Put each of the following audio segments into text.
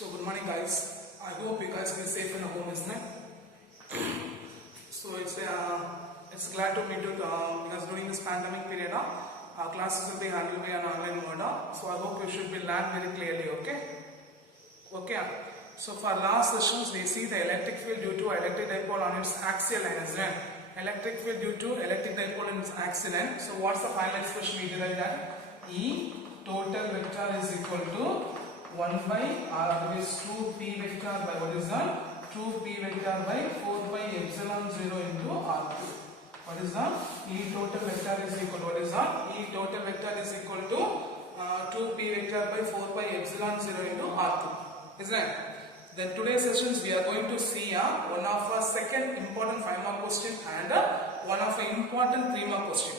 So good morning guys. I hope you guys be safe in the home, isn't it? So it's glad to meet you because during this pandemic period our classes will be handled by an online mode. So I hope you should be learned very clearly, okay. So for last sessions we see the electric field due to electric dipole on its axial line, isn't it? Electric field due to electric dipole on its axial line. So what's the final expression we derive that? E total vector is equal to 1 by r, that is 2p vector by what is that? 2p vector by 4 by epsilon 0 into r2. What is that? E total vector is equal to what is that? E total vector is equal to 2p vector by 4 by epsilon 0 into r2. Isn't it? Then today's sessions we are going to see one of our second important 5 mark question and one of an important 3 mark question.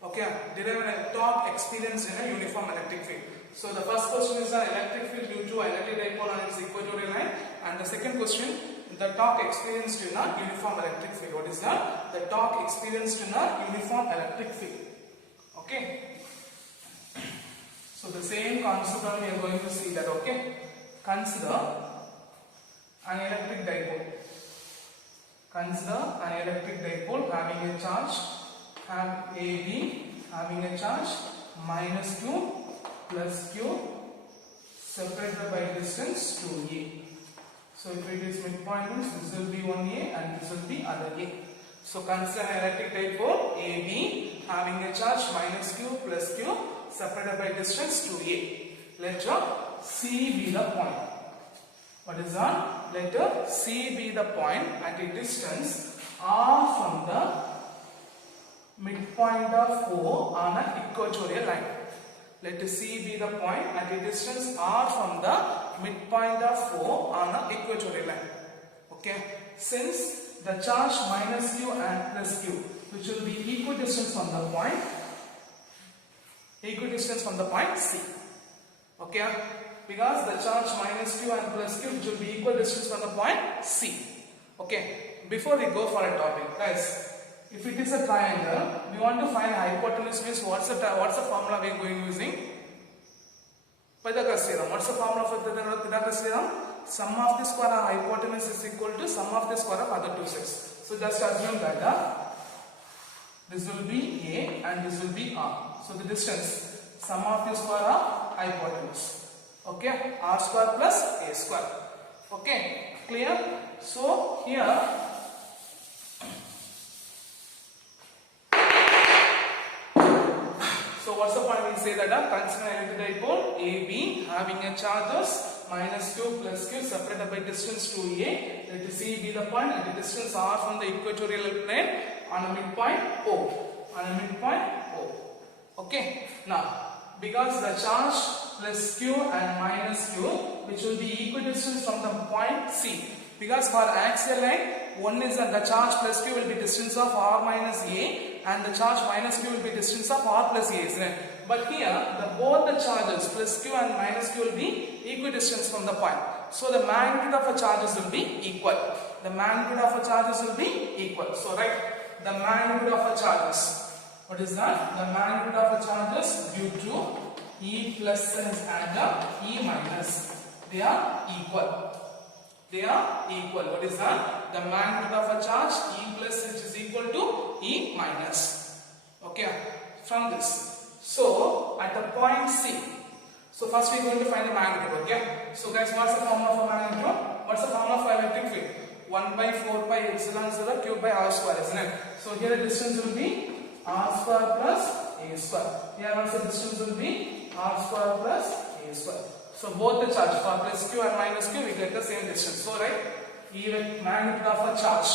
Okay, derive a torque experience in a uniform electric field. So the first question is the electric field due to electric dipole on its equatorial line, and the second question, the torque experienced in a uniform electric field. What is that? The torque experienced in a uniform electric field. Okay. So the same concept we are going to see that. Okay. Consider an electric dipole. Consider an electric dipole having a charge AB having a charge minus q plus q separated by distance 2a. So if it is midpoint, this will be 1a and this will be other a. So consider an electric dipole AB having a charge minus q plus q separated by distance 2a. Let C be the point. What is that? Let C be the point at a distance r from the midpoint of O on an equatorial line. Let C be the point at a distance r from the midpoint of O on an equatorial line. Okay. Since the charge minus q and plus q, which will be equidistant from the point C. Okay. Because the charge minus q and plus q, which will be equidistant from the point C. Okay. Before we go for a topic, guys. If it is a triangle, we want to find hypotenuse. Means what's the formula we are going using? Pythagoras theorem. What's the formula for Pythagoras theorem? Sum of the square of hypotenuse is equal to sum of the square of other two sides. So just assume that this will be A and this will be R. So the distance, sum of the square of hypotenuse. Okay, R square plus A square. Okay, clear? So here. So what's the point we say that consider an electric dipole AB having a charges minus q plus q separated by distance 2a. Let C be the point at the distance r from the equatorial plane on a midpoint O. Okay. Now, because the charge plus q and minus q, which will be equidistant from the point C. Because for axial line, one is that the charge plus q will be distance of r minus a, and the charge minus q will be distance of r plus a, isn't it? But here, both the charges plus q and minus q will be equidistant from the point. So the magnitude of the charges will be equal. So right, the magnitude of the charges. What is that? The magnitude of the charges due to E plus and E minus. They are equal. What is that? The magnitude of a charge E plus which is equal to E minus. Okay. From this. So at the point C. So first we are going to find the magnitude. Okay. So guys, what's the formula for magnitude? What's the formula for electric field? 1 by 4 pi epsilon 0 cube by r square, isn't it? So here the distance will be r square plus a square. Here also the distance will be r square plus a square. So both the charge for plus q and minus q we get the same distance. So right, even magnitude of a charge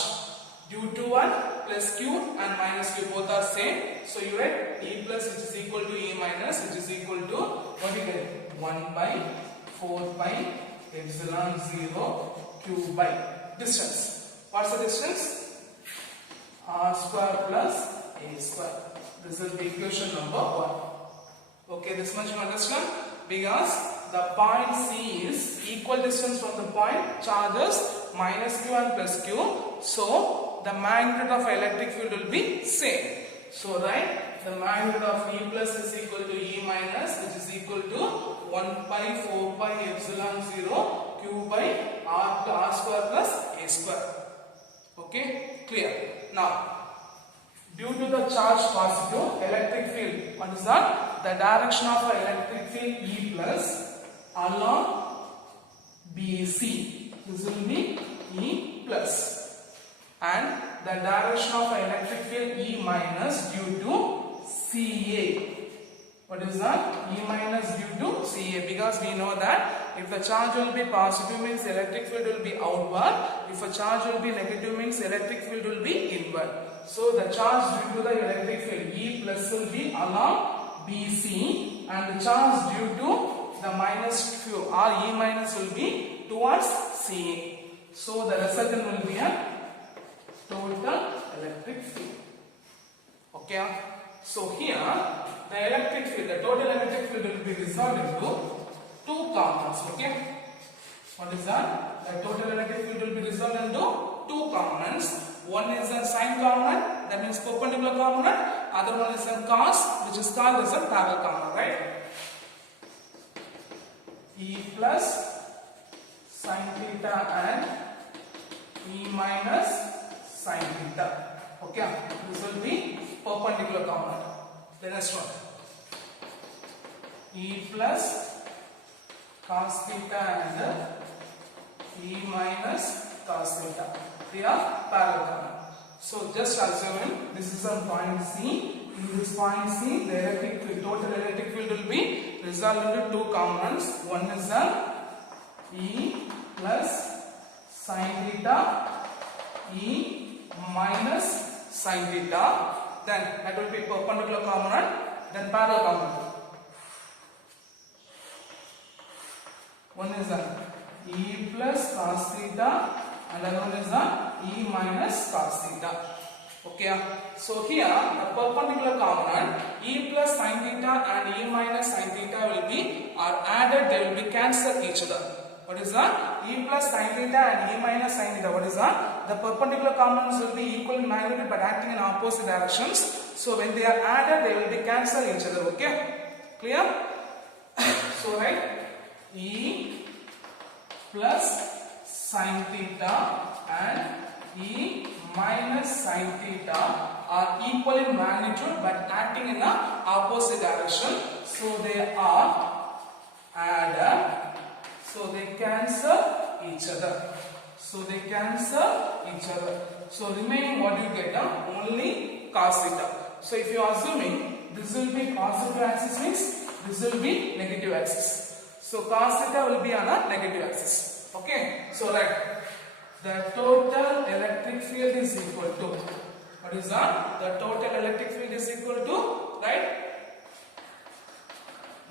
due to one plus q and minus q both are same. So you write E plus which is equal to E minus which is equal to what you get? 1 by 4 pi epsilon 0 q by distance. What's the distance? R square plus A square. This is the equation number 1. Okay, this much you understand? Because the point C is equal distance from the point charges minus q and plus q. So the magnitude of electric field will be same. So right, the magnitude of E plus is equal to E minus, which is equal to 1 pi 4 pi epsilon 0 q by r square plus a square. Okay, clear. Now, due to the charge positive, electric field, what is that? The direction of the electric field E plus along BC, this will be E plus, and the direction of the electric field E minus due to CA. What is that? E minus due to CA, because we know that if the charge will be positive means electric field will be outward, if a charge will be negative means electric field will be inward. So the charge due to the electric field E plus will be along BC, and the charge due to the minus Q or E minus will be towards CA. So the resultant will be a total electric field. Okay. So here the electric field, the total electric field will be resolved into two components. Okay. What is that? The total electric field will be resolved into two components. One is a sine component, that means perpendicular component. Other one is a cos, which is called as a parallel component, right? E plus sine theta and E minus sine theta. Okay, this will be perpendicular component. The next one, E plus cos theta and E minus cos theta. They are parallel component. So just assuming this is a point C. In this point C, the electric field, total electric field will be resolved into two components. One is a E plus sine theta, E minus sine theta. Then that will be perpendicular component, then parallel component. One is a E plus cos theta, and another one is a E minus cos theta. Okay, so here the perpendicular component E plus sine theta and E minus sine theta will be are added, they will be cancelled each other. What is that? E plus sine theta and E minus sine theta. What is that? The perpendicular components will be equal in magnitude but acting in opposite directions. So when they are added, they will be cancelled each other. Okay, clear? So right, E plus sine theta and E minus sine theta are equal in magnitude but acting in the opposite direction. So they are added. So they cancel each other. So they cancel each other. So remaining what you get only cos theta. So if you are assuming this will be positive axis means this will be negative axis. So cos theta will be on a negative axis. Okay. So right. The total electric field is equal to, what is that? The total electric field is equal to, right?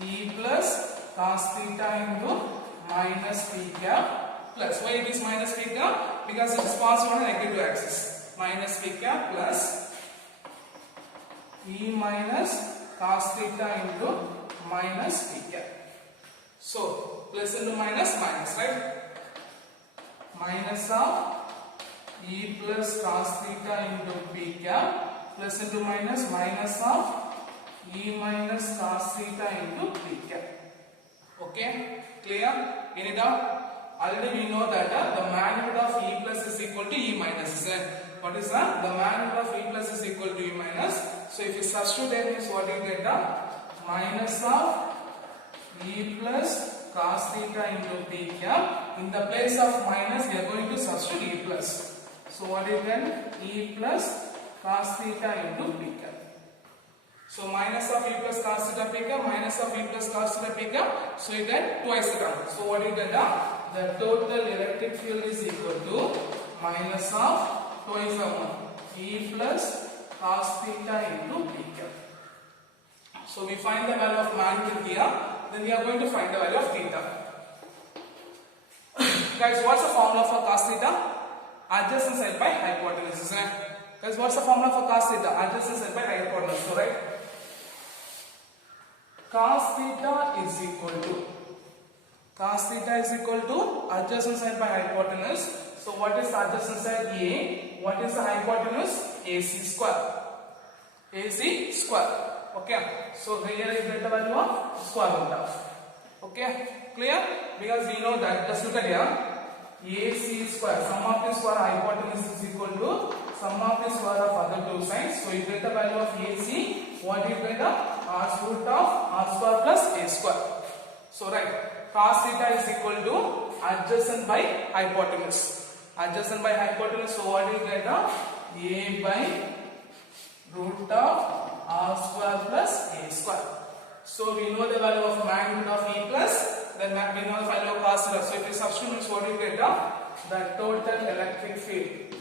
E plus cos theta into minus p cap plus. Why it is minus p cap? Because it is positive on a negative axis. Minus p cap plus E minus cos theta into minus p cap. So plus into minus, minus, right? Minus of E plus cos theta into p cap plus into minus, minus of E minus cos theta into p cap. Okay, clear? Any doubt? Already we know that the magnitude of E plus is equal to E minus. What is that? The magnitude of E plus is equal to E minus. So if you substitute that means what you get? Minus of E plus cos theta into p cap. In the place of minus, we are going to substitute E plus. So what you get? E plus cos theta into p cap. So minus of E plus cos theta p cap, minus of E plus cos theta p cap. So you get twice the term. So what you get? The total electric field is equal to minus of twice of 1. E plus cos theta into p cap. So we find the value of magnitude here. Then we are going to find the value of theta. Guys, what's the formula for cos theta? Adjacent side by hypotenuse, isn't it? Guys, what's the formula for cos theta? Adjacent side by hypotenuse, so right? Cos theta is equal to adjacent side by hypotenuse. So what is the adjacent side? A. What is the hypotenuse? AC square. AC square. Okay. So here you get the value of square root of. Okay, clear? Because we know that, just look at here, AC square, sum of the square hypotenuse is equal to sum of the square of other two sides. So you get the value of AC, what you get? R root of R square plus A square. So right, cos theta is equal to adjacent by hypotenuse. Adjacent by hypotenuse, so what you get? A by root of R square plus A square. So we know the value of magnitude of E plus, then we know the value of cos theta. So if you substitute, what you get? The total electric field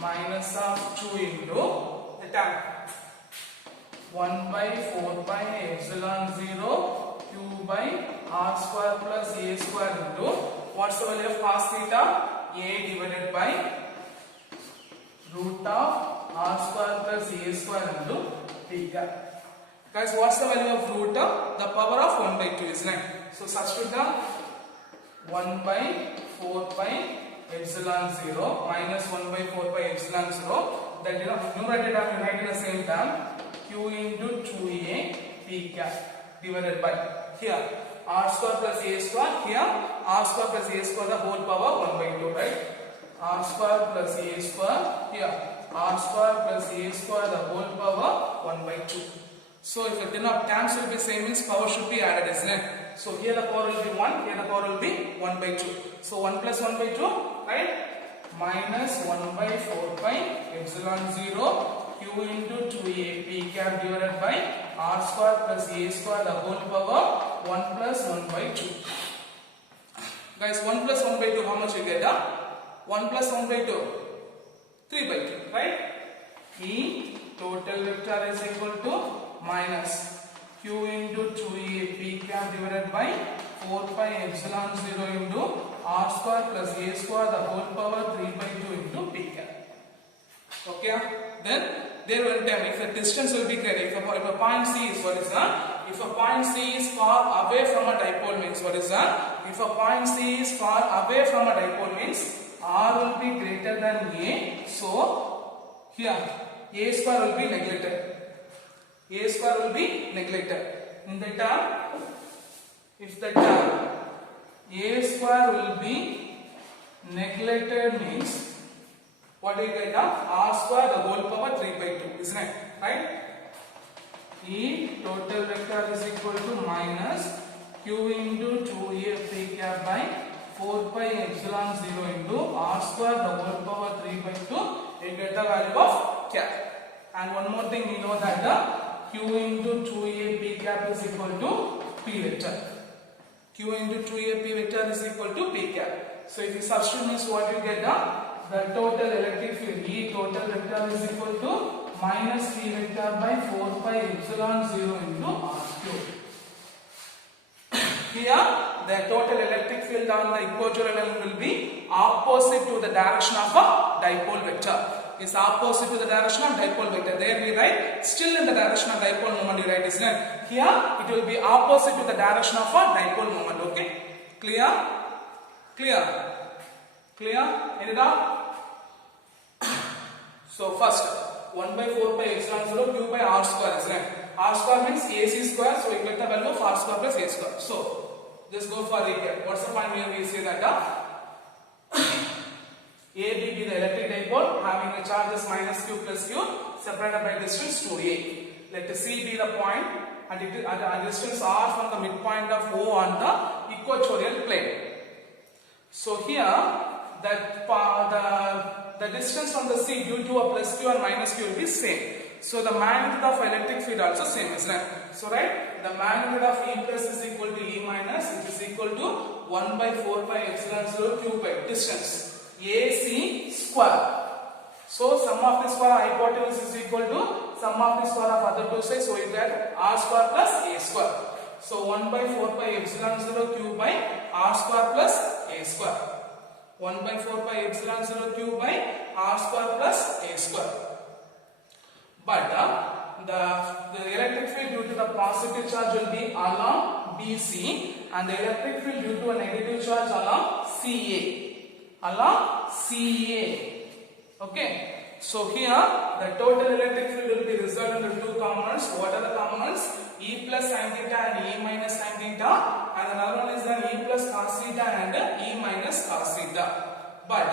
minus of 2 into the tan 1 by 4 pi epsilon 0 q by R square plus A square into, what's the value of cos theta? A divided by root of R square plus A square into theta. Guys, what's the value of root? The power of 1 by 2, isn't it? So substitute the 1 by 4 pi epsilon 0 minus 1 by 4 pi epsilon 0. That numerator term you write in the same term, q into 2a p cap divided by, here R square plus A square, here R square plus A square the whole power 1 by 2, right? R square plus A square, here R square plus A square the whole power 1 by 2. So if the terms will be same, means power should be added, isn't it? So here the power will be 1, here the power will be 1 by 2. So 1 plus 1 by 2, right? Minus 1 by 4 pi epsilon 0 q into 2a p cap divided by R square plus A square the whole power 1 plus 1 by 2. Guys, 1 plus 1 by 2, how much you get? 1 plus 1 by 2, 3 by 2, right? E total vector is equal to minus q into 2a p cap divided by 4 pi epsilon 0 into R square plus A square the whole power 3 by 2 into p cap. Okay, then there will be, if the distance will be greater, if a point C is, what is that? If a point C is far away from a dipole, means what is that? If a point C is far away from a dipole, means R will be greater than A. So here A square will be neglected. A square will be neglected. In the term, if the term A square will be neglected, means what do you get? R square the whole power 3 by 2, isn't it? Right? E total vector is equal to minus q into 2a p cap by 4 pi epsilon 0 into R square the whole power 3 by 2. You get the value of cap. And one more thing, we know that the q into 2a p cap is equal to p vector. Q into 2a p vector is equal to p cap. So if you substitute, means what you get? The total electric field E total vector is equal to minus p vector by 4 pi epsilon 0 into R cube. Here the total electric field on the equatorial element will be opposite to the direction of a dipole vector. Is opposite to the direction of dipole vector. There we write still in the direction of dipole moment, you write, isn't it? Here it will be opposite to the direction of a dipole moment. Okay, clear? Clear? Clear? Any doubt? So first 1 by 4 pi epsilon 0 q by R square, isn't it? R square means AC square, so we get the value of R square plus A square. So just go for recap. What's the point here? We say that AB be the electric dipole having the charges minus q plus q separated by distance 2a. Let C be the point at a distance r from the midpoint of O on the equatorial plane. So here the distance from the C due to a plus q and minus q will be same. So the magnitude of electric field also same, isn't it? So right, the magnitude of E plus is equal to E minus, which is equal to 1 by 4 pi epsilon 0 q by distance AC square. So sum of the square hypotenuse is equal to sum of the square of other two sides. So you get R square plus A square. So 1 by 4 pi epsilon 0 q by R square plus A square. 1 by 4 pi epsilon 0 q by R square plus A square. But the electric field due to the positive charge will be along BC, and the electric field due to a negative charge along CA. Along CA. Okay. So here the total electric field will be resolved into two components. What are the components? E plus sin theta and E minus sin theta, and another one is then E plus cos theta and E minus cos theta. But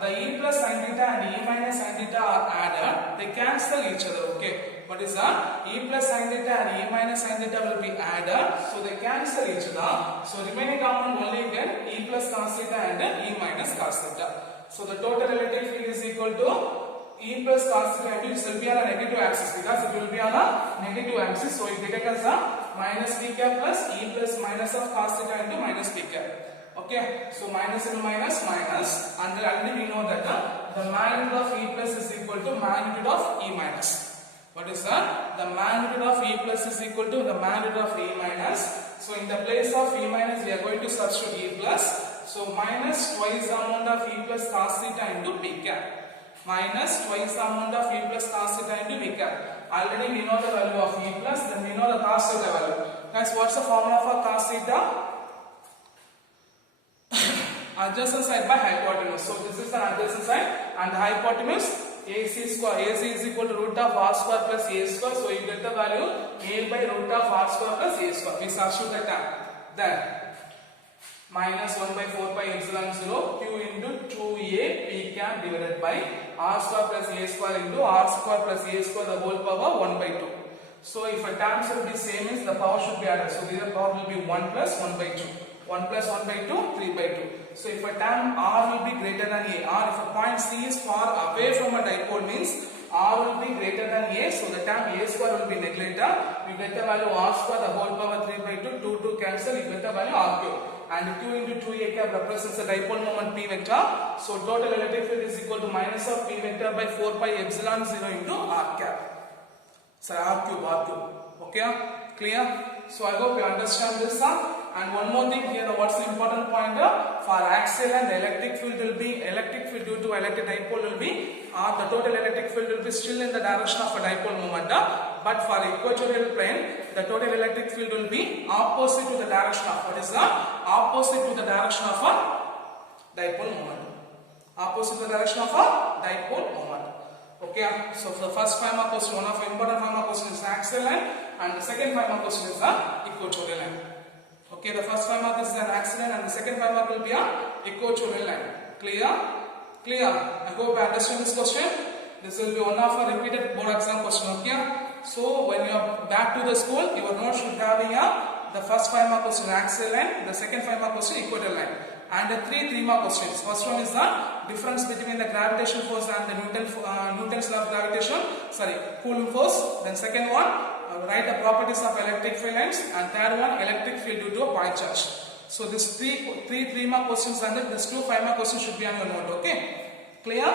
the E plus sin theta and E minus sin theta are added, they cancel each other. Okay, what is that? E plus sin theta and E minus sin theta will be added, so they cancel each other. So remaining component only again E plus cos theta and E minus cos theta. So the total electric field is equal to E plus cos theta into, it will be on a negative axis because it will be on a negative axis. So it becomes a minus p cap plus E plus minus of cos theta into minus p cap. Okay, so minus into minus minus, and already we know that the magnitude of E plus is equal to magnitude of E minus. What is that? The magnitude of E plus is equal to the magnitude of E minus. So in the place of E minus we are going to substitute E plus. So minus twice the amount of E plus cos theta into p cap. Minus twice the amount of E plus cos theta into p cap. Already we know the value of E plus, then we know the cos theta value. Guys, what's the formula for cos theta? Adjacent side by hypotenuse. So this is the adjacent side, and the hypotenuse AC square. AC is equal to root of r square plus a square. So you get the value a by root of r square plus a square. We substitute the term. Then minus 1 by 4 pi epsilon 0 q into 2a p cap divided by r square plus a square into r square plus a square the whole power 1 by 2. So if a term should be same means the power should be added. So the power will be 1 plus 1 by 2. 1 plus 1 by 2, 3 by 2. So if a term r will be greater than a, or if a point c is far away from a dipole means r will be greater than a, so the term a square will be neglected. We get the value r square the whole power 3 by 2, 2 to cancel, you get the value r cube. And q into 2a cap represents the dipole moment p vector. So total electric field is equal to minus of p vector by 4 pi epsilon 0 into r cap. So r cube. Okay, clear? So I hope you understand this. And one more thing here, what's the important point? For axial and the electric field will be, electric field due to electric dipole will be, the total electric field will be still in the direction of a dipole moment. But for equatorial plane, the total electric field will be opposite to the direction of, what is that? Opposite to the direction of a dipole moment. Opposite to the direction of a dipole moment. Okay, so for the first 5 mark question, one of the important 5 mark question is the axial line, and the second 5 mark question is the equatorial line. Okay, the first 5 mark is an axial line and the second 5 mark will be an equatorial line. Clear? Clear? I hope you understand this question. This will be one of a repeated board exam question. Okay, so when you are back to the school, your notes should have the first 5 mark question axial line, the second 5 mark question equatorial line, and the 3 mark questions. First one is the difference between the gravitational force and the Newton's law of gravitation, Coulomb force. Then second one, write the properties of electric field lines, and third one, electric field due to a point charge. So this 3 mark questions and this 2 5 mark questions should be on your note. Okay, clear?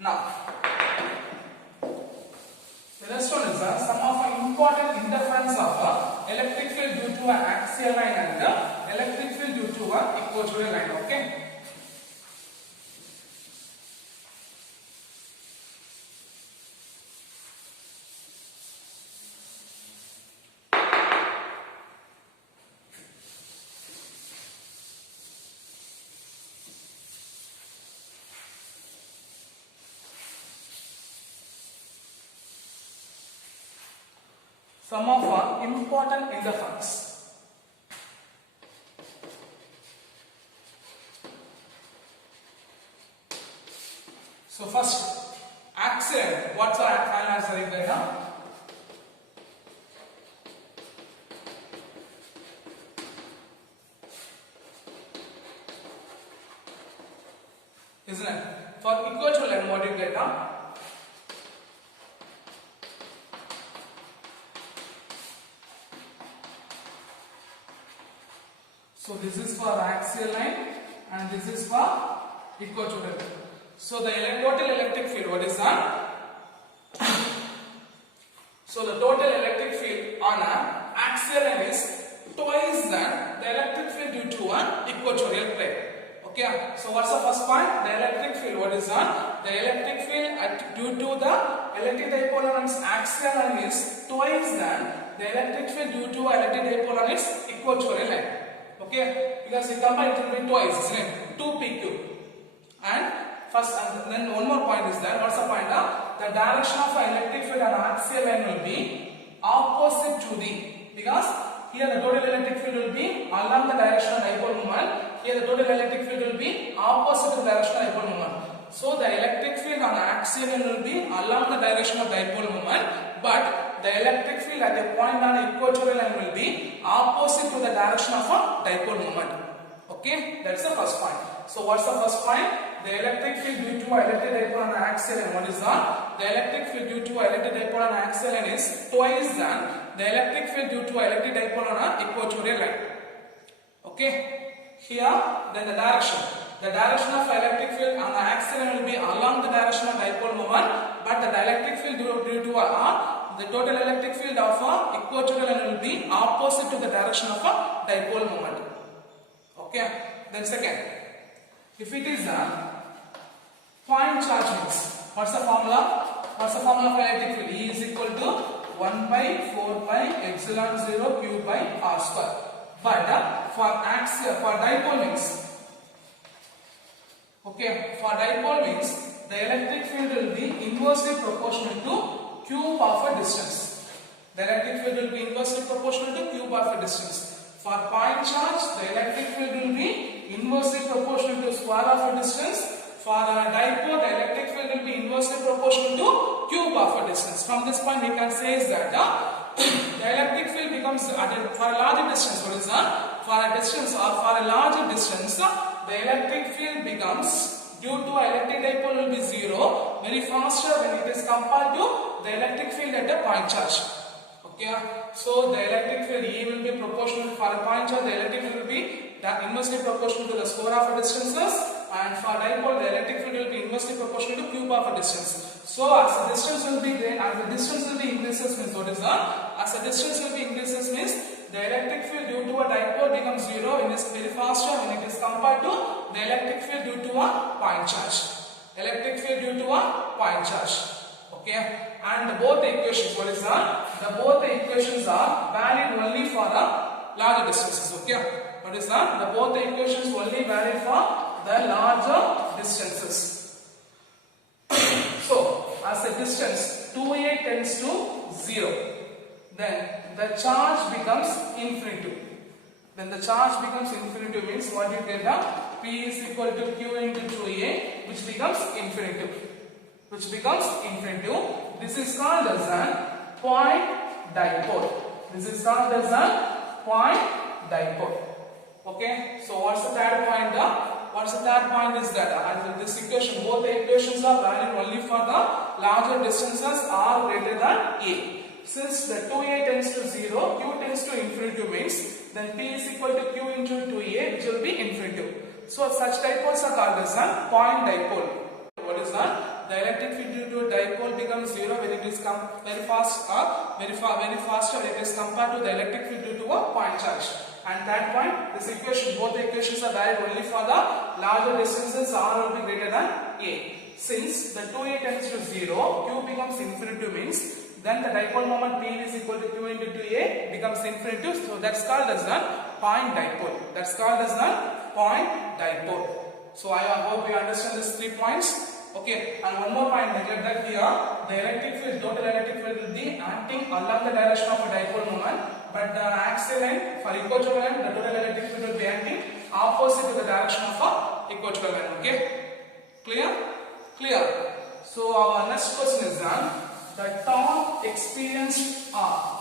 Now the next one is some of the important interference of electric field due to an axial line and electric field due to an equatorial line. Okay. Some of our important interference. So first, axial. What's our final answer in there now? Isn't it? For equatorial line, what do you get now? So this is for axial line and this is for equatorial line. So the total electric field, what is that? So the total electric field on an axial line is twice than the electric field due to an equatorial plane. Okay, so what's the first point? The electric field, what is that? The electric field due to the electric dipole on its axial line is twice than the electric field due to electric dipole on its equatorial line. Okay, because we combine it will be twice, isn't it? 2 pq. And First, and then one more point is that, what's the point? The direction of the electric field on axial line will be opposite to the, because here the total electric field will be along the direction of dipole moment. Here the total electric field will be opposite to the direction of dipole moment. So the electric field on axial line will be along the direction of dipole moment, but the electric field at a point on equatorial line will be opposite to the direction of a dipole moment. Okay, that's the first point. So what's the first point? The electric field due to electric dipole on axial line, what is that? The electric field due to electric dipole on axial line is twice than the electric field due to electric dipole on an equatorial line. Okay, here then the direction. The direction of electric field on the axial line will be along the direction of dipole moment, but the electric field due to the total electric field of a equatorial line will be opposite to the direction of a dipole moment. Okay, then second, if it is a point charge means, what's the formula? What's the formula for electric field? E is equal to 1 by 4 pi epsilon 0 q by r square. But for axial, for dipole means, okay, for dipole means the electric field will be inversely proportional to cube of a distance. The electric field will be inversely proportional to cube of a distance. For point charge, the electric field will be inversely proportional to square of a distance. For a dipole, the electric field will be inversely proportional to cube of a distance. From this point, we can say is that the electric field becomes for a larger distance. What is that? For a distance or for a larger distance, the electric field becomes, due to electric dipole will be zero very faster when it is compared to the electric field at a point charge. Okay, so the electric field E will be proportional for a point charge. The electric field will be inversely proportional to the square of a distances, and for dipole the electric field will be inversely proportional to cube of a distance. So as the distance will be great, as the distance will be increases means what is that? As the distance will be increases means the electric field due to a dipole becomes zero and is very faster when it is compared to the electric field due to a point charge. Electric field due to a point charge. Okay, and both the equations, what is that? Both the equations are valid only for the larger distances. Okay, what is that? Both the equations only valid for the larger distances. So as the distance 2a tends to 0, then the charge becomes infinitive. Then the charge becomes infinitive means what you get? P is equal to Q into 2a, which becomes infinitive. This is called as a point dipole. Okay, so what's the third point? What's the third point is that as this equation, both the equations are valid only for the larger distances are greater than a. Since the 2a tends to 0, q tends to infinity means then p is equal to q into 2a, which will be infinitive. So such dipoles are called as a point dipole. What is that? The electric field due to a dipole becomes 0 when it is very faster when it is compared to the electric field due to a point charge. And that point, this equation, both the equations are valid only for the larger distances r will be greater than a. Since the 2a tends to 0, q becomes infinitive means then the dipole moment P is equal to q into 2a becomes infinitive. So that's called as the point dipole. So I hope you understand these 3 points. Okay, and one more point, neglect that here, the electric field, total electric field will be acting along the direction of a dipole moment, but the axial line, for equatorial line, the total electric field will be acting opposite to the direction of a equatorial line. Okay, clear. So our next question is the torque experienced are.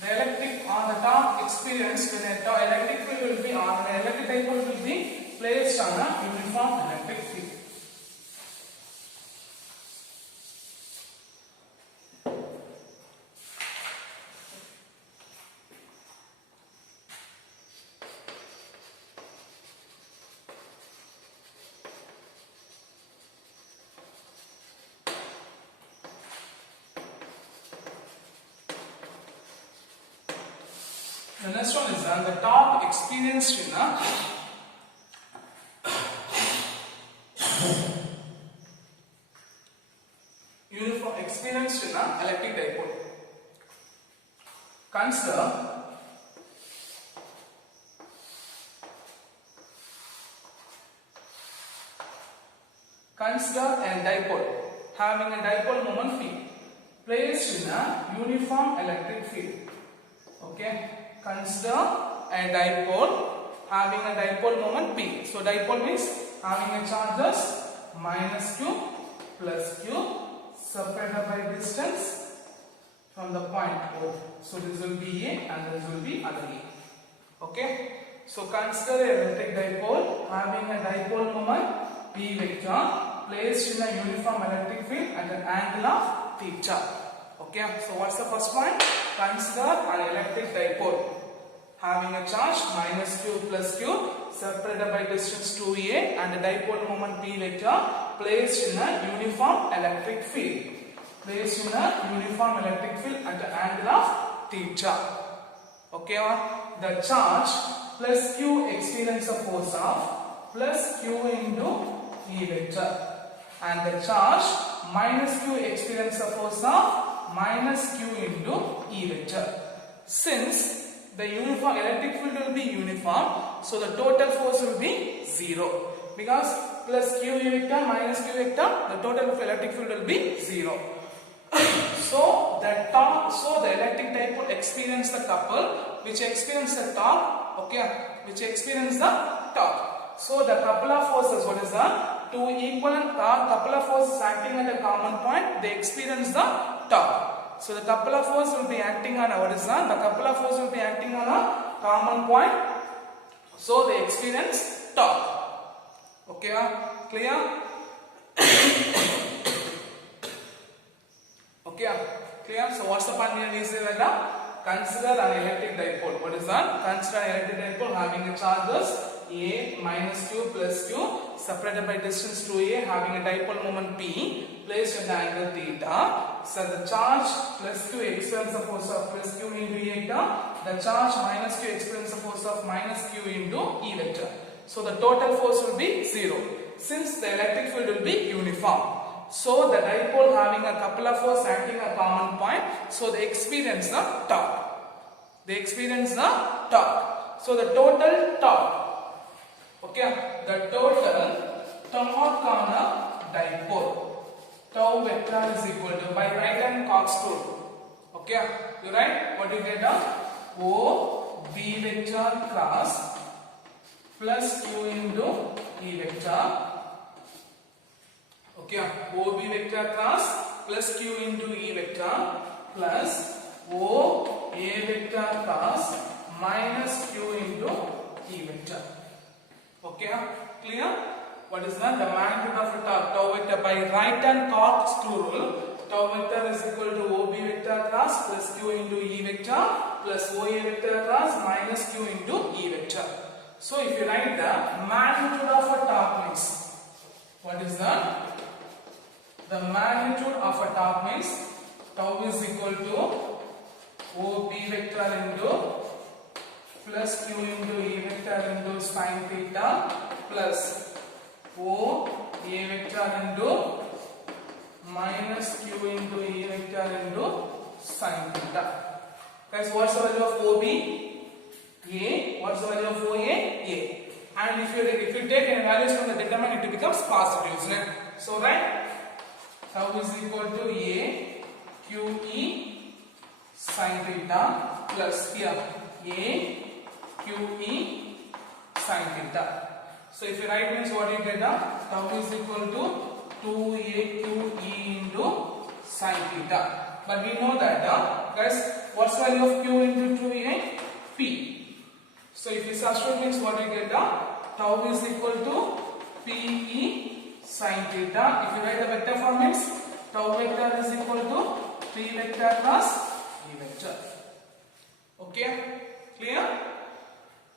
The torque experienced when an electric field will be on an electric dipole will be placed on a uniform electric field. The next one is the torque experienced in a electric dipole. Consider Consider a dipole having a dipole moment P placed in a uniform electric field. Okay, consider a dipole having a dipole moment P. So dipole means having a charges minus Q plus Q separated by distance from the point O. So this will be A and this will be other A. Okay. So consider a electric dipole having a dipole moment P vector placed in a uniform electric field at an angle of theta. Okay. So what's the first point? Consider an electric dipole having a charge minus Q plus Q separated by distance 2A and a dipole moment P vector placed in a uniform electric field. Placed in a uniform electric field at an angle of theta. Okay, the charge plus Q experience a force of plus Q into E vector, and the charge minus Q experience a force of minus Q into E vector. Since the uniform electric field will be uniform, so the total force will be 0, because plus Q E vector minus Q vector, the total of electric field will be 0. So the electric dipole experience the couple which experience the torque, okay, which experience the torque. So the couple of forces, what is that? Two equivalent couple of forces acting at a common point, they experience the torque. So the couple of forces will be acting on what is that? The couple of forces will be acting on a common point, so they experience torque. Okay, clear? Okay, clear? So what's the point here? We say that consider an electric dipole. What is that? Consider an electric dipole having a charges A minus Q plus Q separated by distance 2A, having a dipole moment P placed at the angle theta. So the charge plus Q experience the force of plus Q into E vector. The charge minus Q experience the force of minus Q into E vector. So the total force will be 0. Since the electric field will be uniform, so the dipole having a couple of forces acting a common point, so they experience the torque. They experience the torque. So the total torque, okay, the total torque on a dipole, tau vector is equal to, by right hand Cox rule, okay, you write what you get? O B vector cross plus Q into E vector. Okay, OB vector cross plus Q into E vector plus O A vector cross minus Q into E vector. Okay, clear? What is that? The magnitude of a torque, tau vector, by right hand Cox rule, tau vector is equal to OB vector cross plus Q into E vector plus OA vector cross minus Q into E vector. So if you write the magnitude of a torque means, what is that? The magnitude of a torque means tau is equal to OB vector into plus Q into E vector into sin theta plus O A vector into minus Q into E vector into sin theta. Guys, what's the value of OB? A. What's the value of OA? A. And if you take any values from the determinant, it becomes positive, isn't it? So right, tau is equal to A QE sin theta plus here A QE sin theta. So if you write means what you get? Tau is equal to 2A QE into sin theta. But we know that guys, what's the value of Q into 2A? P. So if you substitute means what you get? Tau is equal to PE sin theta. If you write the vector form means tau vector is equal to P vector plus E vector. Okay, clear?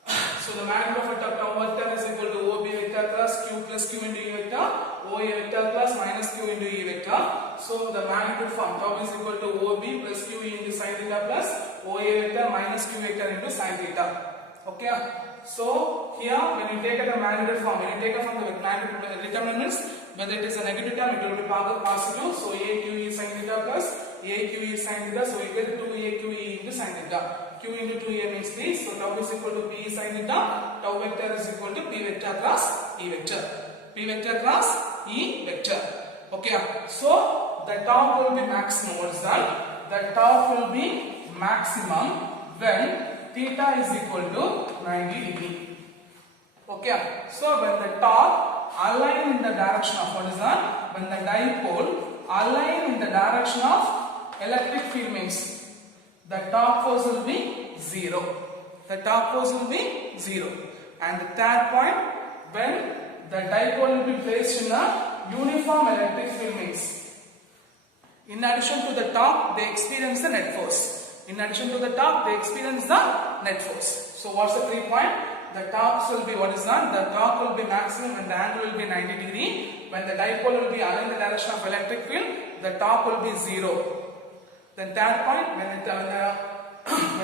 So the magnitude of a tau vector is equal to OB vector plus Q into E vector, OA vector plus minus Q into E vector. So the magnitude form tau is equal to OB plus Q into sin theta plus OA vector minus Q vector into sin theta. Okay. So here when you take the magnitude form, when you take it from the magnitude determinants, whether it is a negative term, it will be positive. So A QE sin theta plus A QE sin theta. So you get 2A QE into sin theta. Q into 2A means 3. So tau is equal to P sin theta. Tau vector is equal to P vector cross E vector. P vector cross E vector. Okay, so the torque will be maximum. What is that? The torque will be maximum when theta is equal to 90 degree. Okay, so when the torque align in the direction of what is that? When the dipole align in the direction of electric field means the torque force will be 0. The torque force will be 0. And the third point, when the dipole will be placed in a uniform electric field means in addition to the torque they experience the net force. In addition to the torque they experience the net force. So what's the 3 point? The torque will be what is that? The torque will be maximum and the angle will be 90 degree. When the dipole will be aligned in the direction of electric field, the torque will be 0. Then third point, when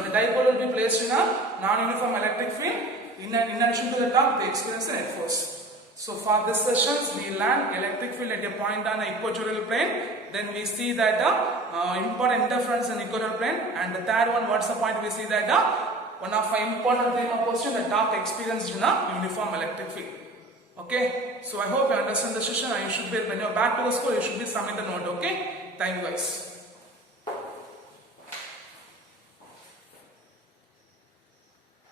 the dipole will be placed in a non-uniform electric field, in addition to the torque, they experience the net force. So for this sessions, we learn electric field at a point on an equatorial plane. Then we see that important interference in equatorial plane. And the third one, what's the point? We see that one of the important theme of question, the torque experienced in a uniform electric field. Okay, so I hope you understand the session. You should be, when you are back to the school, you should be submitting the note. Okay, thank you guys.